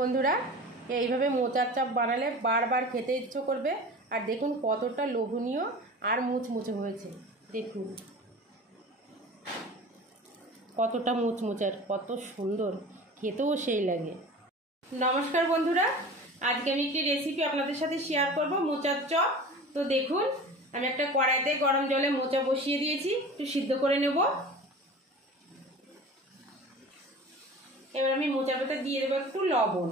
বন্ধুরা, এইভাবে মোচার চপ বানালে বারবার খেতে ইচ্ছে করবে। আর দেখুন কতটা লোভনীয় আর মুচমুচে হয়েছে। দেখুন কতটা মুচমুচে আর কত সুন্দর, খেতেও সেই লাগে। নমস্কার বন্ধুরা, আজকে আমি একটি রেসিপি আপনাদের সাথে শেয়ার করব, মোচার চপ। তো দেখুন, আমি একটা কড়াইতে গরম জলে মোচা বসিয়ে দিয়েছি, একটু সিদ্ধ করে নেব। এবার আমি মোচার ভেতর দিয়ে দেবো একটু লবণ,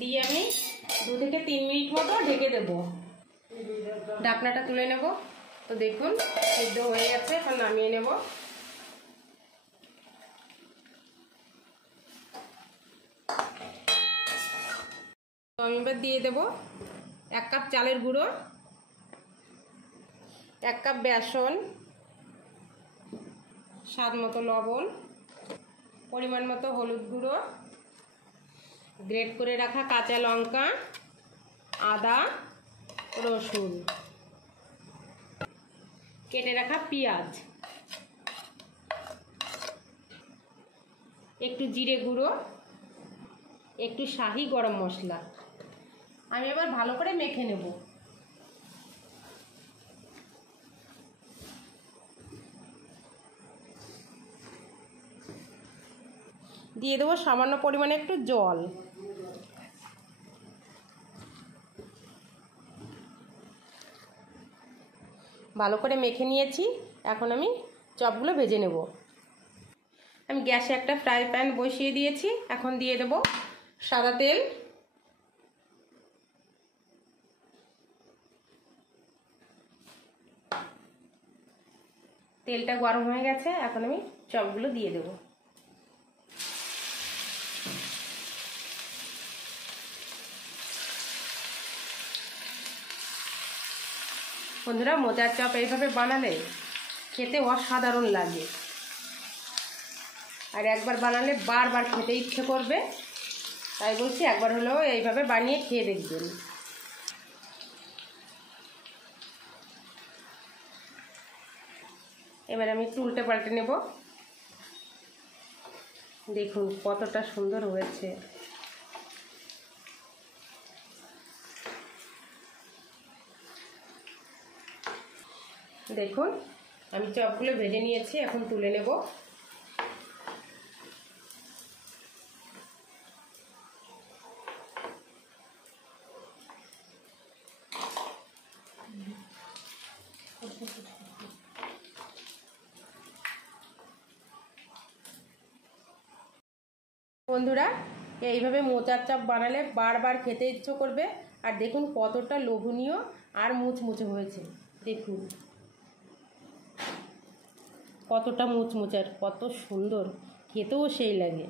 দিয়ে আমি 2 থেকে 3 মিনিট মতো ঢেকে দেব। ঢাকনাটা তুলে নেব। তো দেখুন সিদ্ধ হয়ে গেছে, এখন নামিয়ে নেব। তো আমি এবার দিয়ে দেব 1 কাপ চালের গুঁড়ো, 1 কাপ বেসন, স্বাদ মতো লবণ, পরিমাণ মতো হলুদ গুঁড়ো, গ্রেট করে রাখা কাঁচা লঙ্কা, আদা, রসুন, কেটে রাখা পেঁয়াজ, একটু জিরে গুঁড়ো, একটু শাহি গরম মশলা। আমি এবার ভালো করে মেখে নেব। দিয়ে দেবো সামান্য পরিমাণে একটু জল। ভালো করে মেখে নিয়েছি, এখন আমি চপগুলো ভেজে নেব। আমি গ্যাসে একটা ফ্রাই প্যান বসিয়ে দিয়েছি, এখন দিয়ে দেব সাদা তেল। তেলটা গরম হয়ে গেছে, এখন আমি চপগুলো দিয়ে দেব। বন্ধুরা, মোচার চপ এইভাবে বানালে খেতে অসাধারণ লাগে, আর একবার বানালে বারবার খেতে ইচ্ছে করবে। তাই বলছি, একবার হলেও এইভাবে বানিয়ে খেয়ে দেখবেন। এবার আমি একটু উল্টে পাল্টে নেব। দেখুন কতটা সুন্দর হয়েছে। দেখুন আমি চপগুলো ভেজে নিয়েছি, এখন তুলে নেব। বন্ধুরা, এইভাবে মোচার চপ বানালে বারবার খেতে ইচ্ছে করবে। আর দেখুন কতটা লোভনীয় আর মুচমুচে হয়েছে। দেখুন কতটা মুচমুচে আর কত সুন্দর, খেতেও সেই লাগে।